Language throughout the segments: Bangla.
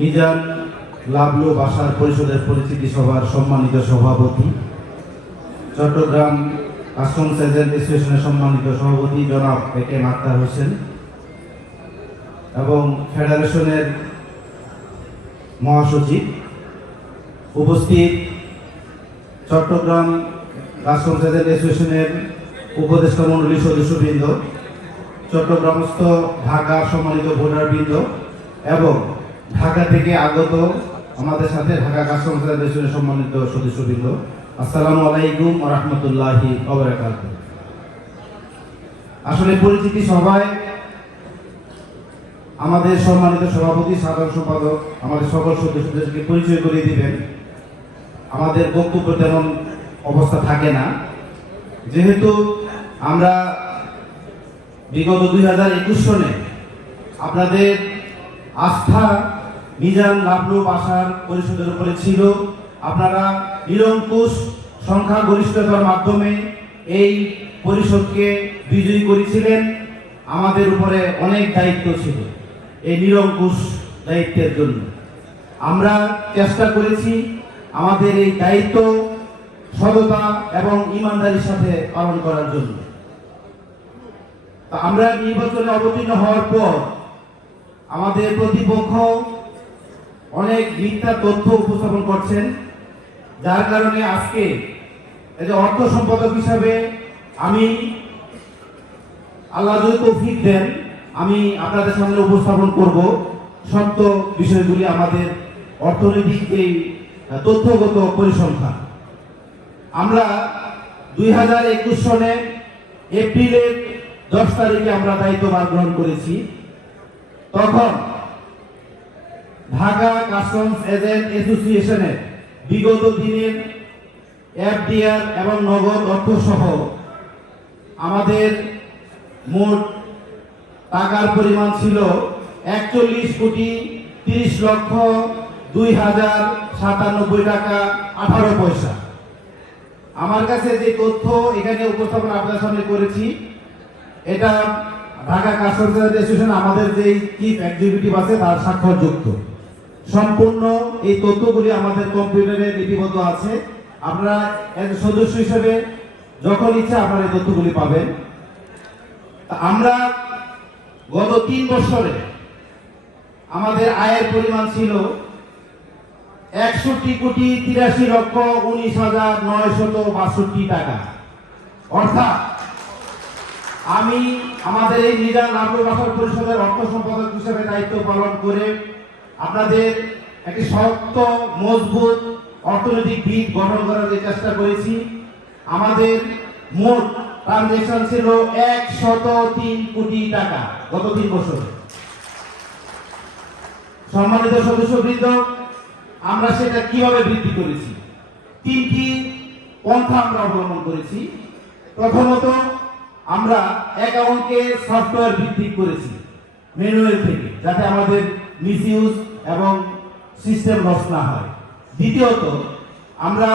মিজান লাবলু বাসার পরিষদের পরিচিতি সভার সম্মানিত সভাপতি, চট্টগ্রাম কাস্টমস এজেন্ট অ্যাসোসিয়েশনের সম্মানিত সভাপতি জনাব একে আক্তার হোসেন এবং ফেডারেশনের মহাসচিব, উপস্থিত চট্টগ্রাম কাস্টমস এজেন্ট অ্যাসোসিয়েশনের উপদেষ্টা মণ্ডলীর সদস্যবৃন্দ, চট্টগ্রামস্থ ঢাকার সম্মানিত ভোটারবৃন্দ এবং ঢাকা থেকে আগত আমাদের সাথে ঢাকা কাস্টমস অ্যাসোসিয়েশনের সম্মানিত সদস্যবৃন্দ, আসসালামু আলাইকুম ওয়া রাহমাতুল্লাহি ওয়া বারাকাতুহু। আসলে পরিচিতি সভায় আমাদের সম্মানিত সভাপতি, সাধারণ সম্পাদক আমাদের সকল সদস্যদেরকে পরিচয় করিয়ে দিবেন। আমাদের বক্তব্য তেমন অবস্থা থাকে না, যেহেতু আমরা বিগত 2021 সনে আপনাদের আস্থা মিজান লাবলু বাসার পরিষদের উপরে ছিল। আপনারা নিরঙ্কুশ সংখ্যাগরিষ্ঠতার মাধ্যমে এই পরিষদকে বিজয়ী করেছিলেন। আমাদের উপরে অনেক দায়িত্ব ছিল, এই নিরঙ্কুশ দায়িত্বের জন্য আমরা চেষ্টা করেছি আমাদের এই দায়িত্ব সততা এবং ইমানদারির সাথে পালন করার জন্য। আমরা নির্বাচনে অবতীর্ণ হওয়ার পর আমাদের প্রতিপক্ষ অনেক মিথ্যা তথ্য উপস্থাপন করছেন, যার কারণে আজকে এই যে অর্থ সম্পাদক হিসাবে আমি, আল্লাহ যদি তৌফিক দেন, আমি আপনাদের সামনে উপস্থাপন করব সত্য বিষয়গুলি, আমাদের অর্থনৈতিক এই তথ্যগত পরিসংখ্যান। আমরা 2021 সনে এপ্রিলের 10 তারিখে আমরা দায়িত্বভার গ্রহণ করেছি। তখন ঢাকা কাস্টমস এজেন্ট অ্যাসোসিয়েশনের বিগত দিনের এফডিআর এবং নগদ অর্থ সহ আমাদের মোট টাকার পরিমাণ ছিল 41,30,02,097 টাকা 18 পয়সা। আমার কাছে যে তথ্য এখানে উপস্থাপন আপনাদের সামনে করেছি, এটা ঢাকা কাস্টমস অ্যাসোসিয়েশন আমাদের যে চিফ এক্সিকিউটিভ আছে তার স্বাক্ষরযুক্ত। সম্পূর্ণ এই তথ্যগুলি আমাদের কম্পিউটারে লিপিবদ্ধ আছে। আপনারা সদস্য হিসেবে যখন ইচ্ছা আপনারা এই তথ্যগুলি পাবেন। আমরা গত 3 বছরে আমাদের আয়ের পরিমাণ ছিল 61,83,19,962 টাকা। অর্থাৎ আমি আমাদের এই মিজান লাবলু বাসার পরিষদের অর্থ সম্পাদক হিসেবে দায়িত্ব পালন করে আপনাদের একটি শক্ত মজবুত অর্থনৈতিক ভিত গঠন করার চেষ্টা করেছি। আমাদের মোট ট্রানজেকশন ছিল 103 কোটি টাকা গত 3 বছরে। সম্মানিত সদস্যবৃন্দ, আমরা সেটা কিভাবে বৃদ্ধি করেছি? 3টি পন্থা আমরা অবলম্বন করেছি। প্রথমত, আমরা অ্যাকাউন্টকে সফটওয়্যার ভিত্তিক করেছি ম্যানুয়াল থেকে, যাতে আমাদের মিসইউজ এবং সিস্টেম লস না হয়। দ্বিতীয়ত, আমরা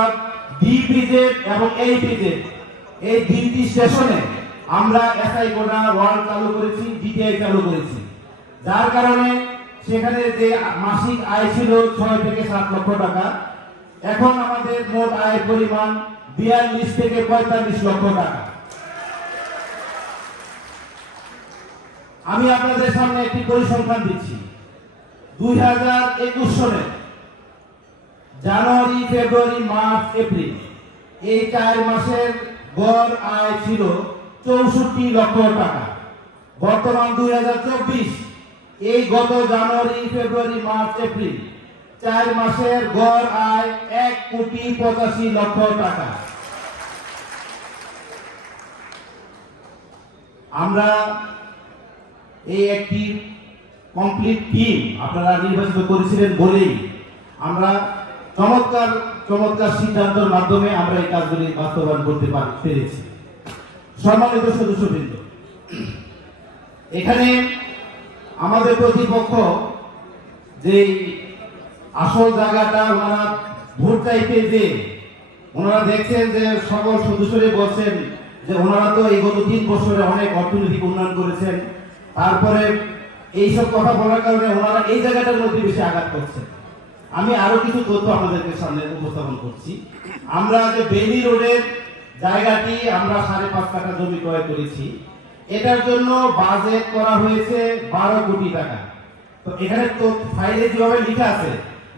ডিপিজেড এবং এইপিজেড এই 3টি স্টেশনে আমরা এসআই কোডা ওয়ার্ড চালু করেছি, ডিটিআই চালু করেছি, যার কারণে সেখানে যে মাসিক আয় ছিল 6 থেকে 7 লক্ষ টাকা, এখন আমাদের মোট আয়ের পরিমাণ 42 থেকে 45 লক্ষ টাকা। আমি আপনাদের সামনে একটি পরিসংখ্যান দিচ্ছি। 2021 সনে জানুয়ারি, ফেব্রুয়ারি, মার্চ, এপ্রিল এই 4 মাসের গড় আয় ছিল 64 লক্ষ টাকা। বর্তমান 2024 এই গত জানুয়ারি, ফেব্রুয়ারি, মার্চ, এপ্রিল 4 মাসের গড় আয় 1,85 লক্ষ টাকা। আমরা এই একটি কমপ্লিট টিম আপনারা নির্বাচিত করেছিলেন বলেই আমরা চমৎকার সিদ্ধান্তের মাধ্যমে আমরা এই কাজগুলি বাস্তবায়ন করতে পেরেছি। সম্মানিত সদস্যবৃন্দ, এখানে আমাদের প্রতিপক্ষ যে আসল জায়গাটা ওনারা ভোট চাইতে যে ওনারা দেখছেন যে সকল সদস্যরা বলছেন যে ওনারা তো এই গত 3 বছরে অনেক অর্থনৈতিক উন্নয়ন করেছেন, তারপরে এইসব কথা বলার কারণে ওনারা এই জায়গাটার মধ্যে বেশি আঘাত করছে। আমি আরো কিছু তথ্য আপনাদেরকে সামনে উপস্থাপন করছি। আমরা যে বেলি রোডের জায়গাটি আমরা 5.5 কাঠা জমি ক্রয় করেছি, এটার জন্য বাজেট করা হয়েছে 12 কোটি টাকা। তো এখানে তো ফাইলে যেভাবে লেখা আছে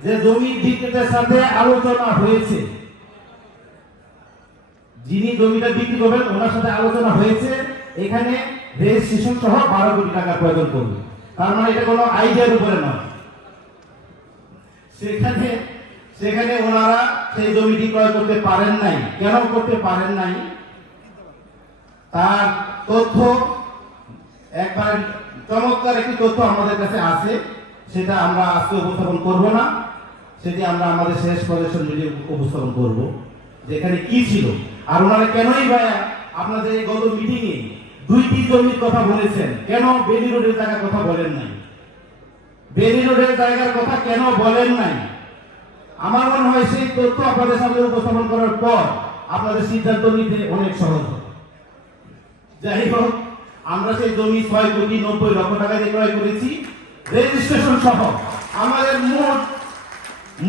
যে জমি বিক্রেতার সাথে আলোচনা হয়েছে, যিনি জমিটা বিক্রি করবেন ওনার সাথে আলোচনা হয়েছে, এখানে রেজিস্ট্রেশন সহ 12 কোটি টাকা প্রয়োজন করবে। তার মানে এটা কোনো আইডিয়ার উপরে নয়। সেখানে ওনারা সেই জমিটি ক্রয় করতে পারেন নাই। কেন করতে পারেন নাই তার তথ্য, একবার চমৎকার একটি তথ্য আমাদের কাছে আছে, সেটা আমরা আজকে উপস্থাপন করব না, সেটি আমরা আমাদের শেষ প্রদর্শন ভিডিও উপস্থাপন করব, যেখানে কি ছিল আর ওনারা কেনই বা আপনাদের এই গত মিটিংয়ে 2টি জমির কথা বলেছেন, কেন বেলি রোডের জায়গার কথা বলেন নাই, বেলি রোডের জায়গার কথা কেন বলেন নাই। আমার মনে হয় সেই তথ্য আপনাদের সামনে উপস্থাপন করার পর আপনাদের সিদ্ধান্ত নিতে অনেক সহজ হবে। যাই হোক, আমরা সেই জমি 6,90,00,000 টাকা দিয়ে ক্রয় করেছি রেজিস্ট্রেশন সহ। আমাদের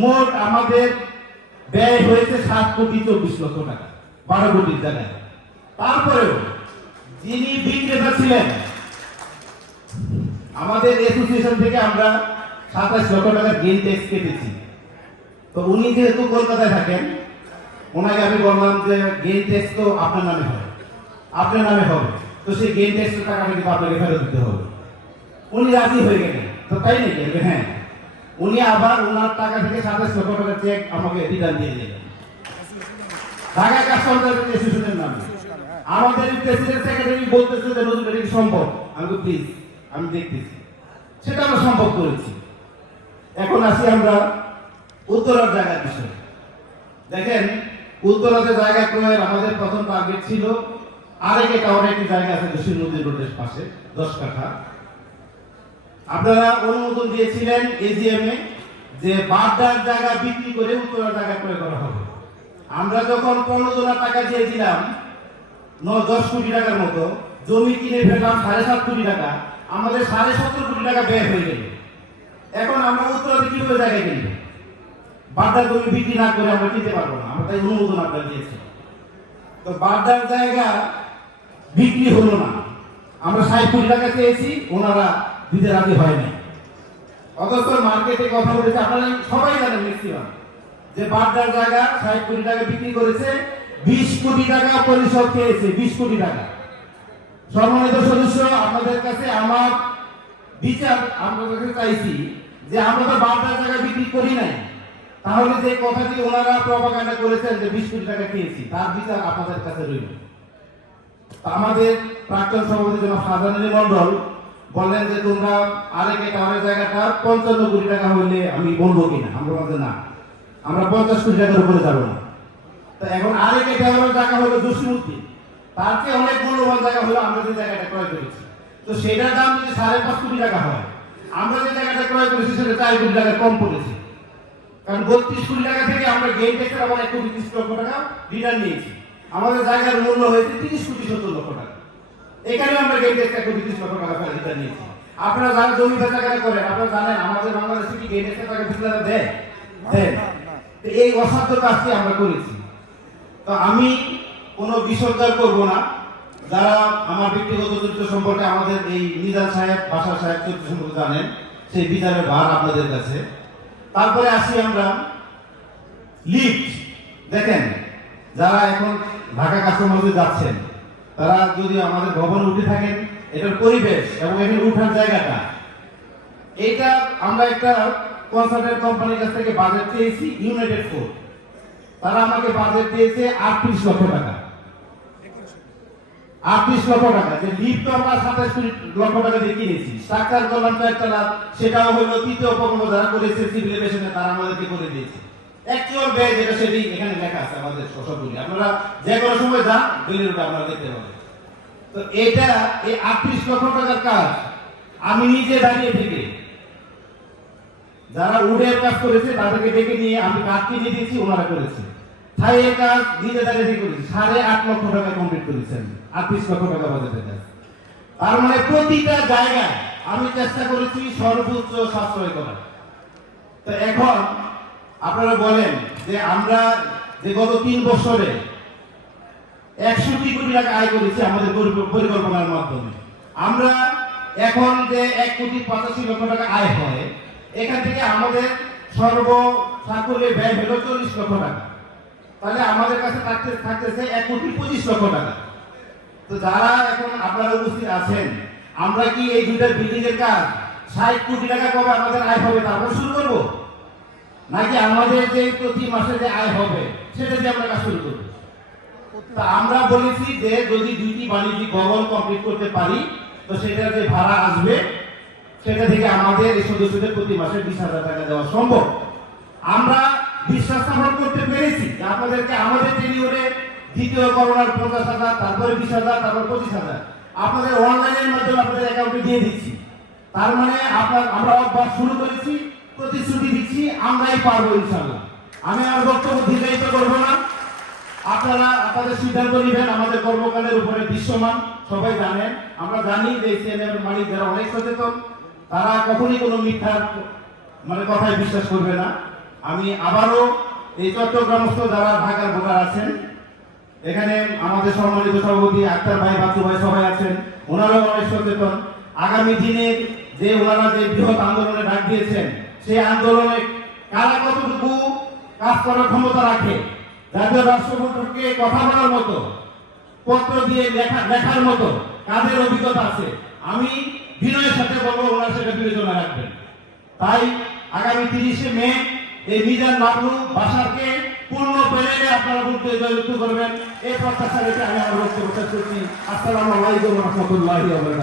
মোট আমাদের ব্যয় হয়েছে 7,24,00,000 টাকা 12 কোটির জায়গায়। তারপরেও যিনি বিক্রেতা ছিলেন, আমাদের অ্যাসোসিয়েশন থেকে আমরা 27 লক্ষ টাকা গেইন ট্যাক্স কেটেছি। তো উনি যেহেতু কলকাতায় থাকেন, ওনাকে আমি বললাম যে গেইন ট্যাক্স তো আপনার নামে হবে, আপনার নামে হবে, তো সেই গেইন ট্যাক্সের টাকাটা কিন্তু আপনাকে ফেরত দিতে হবে। উনি রাজি হয়ে গেলেন। তো তাই নাকি? হ্যাঁ। উনি আবার ওনার টাকা থেকে 27 লক্ষ টাকা চেক আমাকে রিটার্ন দিয়ে দিলেন ঢাকা কাস্টমার অ্যাসোসিয়েশনের নামে। আমাদের প্রেসিডেন্ট সেক্রেটারি বলতেছে যে নতুন এটা সম্ভব। আমি প্লিজ, আমি দেখতেছি, সেটা আমরা সম্ভব করেছি। এখন আসি আমরা উত্তরার জায়গার বিষয়ে। দেখেন, উত্তরাতে জায়গা ক্রয়ের আমাদের প্রথম টার্গেট ছিল আরেকে টাওয়ারে একটি জায়গা আছে জসিম নদী রোডের পাশে 10 কাঠা। আপনারা অনুমোদন দিয়েছিলেন এজিএম এ যে বাড্ডার জায়গা বিক্রি করে উত্তরার জায়গা ক্রয় করা হবে। আমরা যখন প্রণোদনার টাকা দিয়েছিলাম 10 কোটি টাকার মতো, জমি কিনে ফেললাম 7.5 কোটি টাকা, আমাদের 17.5 কোটি টাকা ব্যয় হয়ে গেল। এখন আমরা উত্তরাতে কিভাবে জায়গা কিনবো? বাড্ডার জমি বিক্রি না করে আমরা কিনতে পারবো না। আমরা তাই অনুমোদন আপনারা দিয়েছি। তো বাড্ডার জায়গা বিক্রি হলো না। আমরা 60 কোটি টাকা চেয়েছি, ওনারা দিতে রাজি হয়নি। অথচ মার্কেটে কথা বলেছে, আপনারা সবাই জানেন ম্যাক্সিমাম, যে বাড্ডার জায়গা 60 কোটি টাকা বিক্রি করেছে, 20 কোটি টাকা পরিশোধ পেয়েছে। 20 কোটি টাকা। সম্মানিত সদস্য, আপনাদের কাছে আমার বিচার আপনাদের কাছে চাইছি যে আমরা তো বাড্ডার জায়গা বিক্রি করি নাই, তাহলে যে কথাটি ওনারা প্রপাগান্ডা করেছেন যে 20 কোটি টাকা পেয়েছি, তার বিচার আপনাদের কাছে রইল। আমাদের প্রাক্তন সভাপতি জনাব শাহজাহান আলী মন্ডল বললেন যে তোমরা আরেকে টাওয়ারের জায়গাটা 55 কোটি টাকা হইলে আমি বলবো কিনা। আমরা বলতে না, আমরা 50 কোটি টাকার উপরে যাবো না। তো এখন আরেকে টাওয়ারের জায়গা হলো জসিমউদ্দিন, তার চেয়ে অনেক মূল্যবান জায়গা হলো আমরা যে জায়গাটা ক্রয় করেছি। তো সেটার দাম যদি 5.5 কোটি টাকা হয়, আমরা যে জায়গাটা ক্রয় করেছি সেটা 4 কোটি টাকা কম পড়েছে। কারণ 32 কোটি টাকা থেকে আমরা গেইন ট্যাক্সের আবার 1,30,00,000 টাকা রিটার্ন নিয়েছি। আমাদের জায়গার মূল্য হয়েছে 30,70,00,000 টাকা। এখানে আমরা গেইন ট্যাক্স 1,30,00,000 টাকা রিটার্ন নিয়েছি। আপনারা যারা জমি বেচা কেনা করেন, আপনারা জানেন আমাদের বাংলাদেশে কি গেইন ট্যাক্সের টাকা বিক্রেতা দেয়? এই অসাধ্য কাজটি আমরা করেছি। তো আমি কোনো বিসর্জন করব না। যারা আমার ব্যক্তিগত চরিত্র সম্পর্কে, আমাদের এই নিজাম সাহেব, বাশার সাহেব চরিত্র সম্পর্কে জানেন, সেই বিচারের ভার আপনাদের কাছে। তারপরে আসি আমরা লিফট। দেখেন, যারা এখন ঢাকা কাস্টমার যাচ্ছেন, তারা যদি আমাদের ভবনে উঠে থাকেন, এটার পরিবেশ এবং এখানে উঠার জায়গাটা, এইটা আমরা একটা কনসালটেন্ট কোম্পানির কাছ থেকে বাজেট পেয়েছি, ইউনাইটেড ফোর। তারা আমাকে বাজেট দিয়েছে 38 লক্ষ টাকা। 38 লক্ষ টাকা। যে লিফট আমরা 27 লক্ষ টাকা দিয়ে কিনেছি। স্ট্রাকচার করলাম 4 তলা, সেটাও হলো তৃতীয় উপকরণ যারা করেছে সিভিল এভিয়েশনে, তারা আমাদেরকে করে দিয়েছে। অ্যাকচুয়াল ব্যয় যেটা সেটি এখানে লেখা আছে আমাদের সবগুলি। আপনারা যে কোনো সময় যান, বিলিরুটা আপনারা দেখতে পাবেন। তো এটা এই 38 লক্ষ টাকার কাজ আমি নিজে দাঁড়িয়ে থেকে, যারা উডের কাজ করেছে তাদেরকে ডেকে নিয়ে আমি কাজ কিনে দিয়েছি, ওনারা করেছে। থাইয়ের কাজ নিজে দাঁড়িয়ে থেকে করেছি। 8.5 লক্ষ টাকা কমপ্লিট করেছেন, 38 লক্ষ টাকা বাজেটের কাজ। তার মানে প্রতিটা জায়গায় আমি চেষ্টা করেছি সর্বোচ্চ সাশ্রয় করার। তো এখন আপনারা বলেন যে আমরা যে গত 3 বছরে 61 কোটি টাকা আয় করেছি আমাদের পরিকল্পনার মাধ্যমে। আমরা এখন যে 1,85,00,000 টাকা আয় হয়, এখান থেকে আমাদের সর্বসাকুল্যে ব্যয় হলো 40 লক্ষ টাকা। তাহলে আমাদের কাছে থাকতেছে 1,25,00,000 টাকা। তো যারা এখন আপনারা উপস্থিত আছেন, আমরা কি এই দুইটা বিল্ডিং এর কাজ 60 কোটি টাকা কবে আমাদের আয় হবে তারপর শুরু করব, নাকি আমাদের যে প্রতি মাসে যে আয় হবে সেটা দিয়ে আমরা কাজ শুরু করব? তা আমরা বলেছি যে যদি 2টি বাণিজ্যিক ভবন কমপ্লিট করতে পারি, তো সেটা যে ভাড়া আসবে সেটা থেকে আমাদের এই সদস্যদের প্রতি মাসে 20,000 টাকা দেওয়া সম্ভব। আমরা বিশ্বাস স্থাপন করতে পেরেছি যে আপনাদেরকে আমাদের টেলিওরে দ্বিতীয় করোনার 50,000, তারপরে 20,000, তারপর 25,000 আপনাদের অনলাইনের মাধ্যমে আপনাদের অ্যাকাউন্টে দিয়ে দিচ্ছি। তার মানে আমরা অভ্যাস শুরু করেছি, প্রতিশ্রুতি দিচ্ছি, আমরাই পারবো ইনশাআল্লাহ। আমি আর বক্তব্য দীর্ঘায়িত করবো না, আপনারা আপনাদের সিদ্ধান্ত নেবেন। আমাদের কর্মকাণ্ডের উপরে দৃশ্যমান, সবাই জানেন। আমরা জানি যে সিএনএর মালিক যারা অনেক সচেতন, তারা কখনই কোনো মিথ্যার কথায় বিশ্বাস করবে না। আমি আবারও এই চট্টগ্রামস্থ যারা ঢাকার ভোটার আছেন, এখানে আমাদের সম্মানিত সভাপতি আক্তার ভাই, বাচ্চু ভাই সবাই আছেন, ওনারাও অনেক সচেতন। আগামী দিনে যে ওনারা যে বৃহৎ আন্দোলনে ডাক দিয়েছেন, সেই আন্দোলনে কারা কতটুকু কাজ করার ক্ষমতা রাখে, জাতীয় রাষ্ট্রপতিকে কথা বলার মতো, পত্র দিয়ে লেখার মতো কাদের অভিজ্ঞতা আছে, আমি বিনয়ের সাথে বলবো ওনার সেটা বিবেচনা রাখবেন। তাই আগামী 30শে মে এই মিজান বাবলু বাসারকে পূর্ণ প্যানেলে আপনারা ভোট জয়যুক্ত করবেন, এই প্রত্যাশা রেখে আমি আমার বক্তব্য শেষ করছি। আসসালামু আলাইকুম ওয়া রাহমাতুল্লাহি ওয়া বারাকাতুহু।